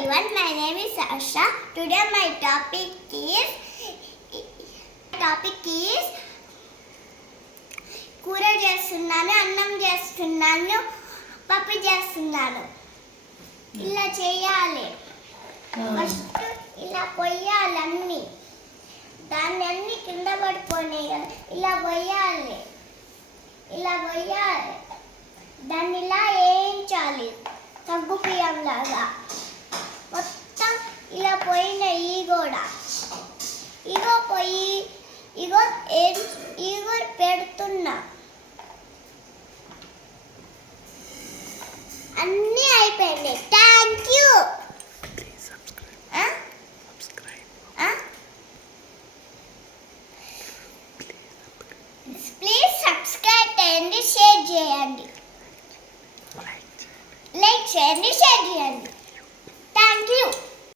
everyone, my name is Sasha. Today my topic is కూర చేస్తున్నాను, అన్నం చేస్తున్నాను, పప్పు చేస్తున్నాను. ఇలా చేయాలి. ఫస్ట్ ఇలా పొయ్యాలి అన్ని. దాన్ని అన్ని కింద పడిపోయి ఇలా పొయ్యాలి. దాన్ని ఇలా వేయించాలి తగ్గు బియ్యం లాగా. మొత్తం ఇలా పోయిన ఇగో పెడుతున్నా. అన్నీ అయిపోయింది. Thank you. ప్లీజ్ సబ్స్క్రైబ్ చేయండి, షేర్ చేయండి, లైక్ చేయండి, షేర్ చేయండి.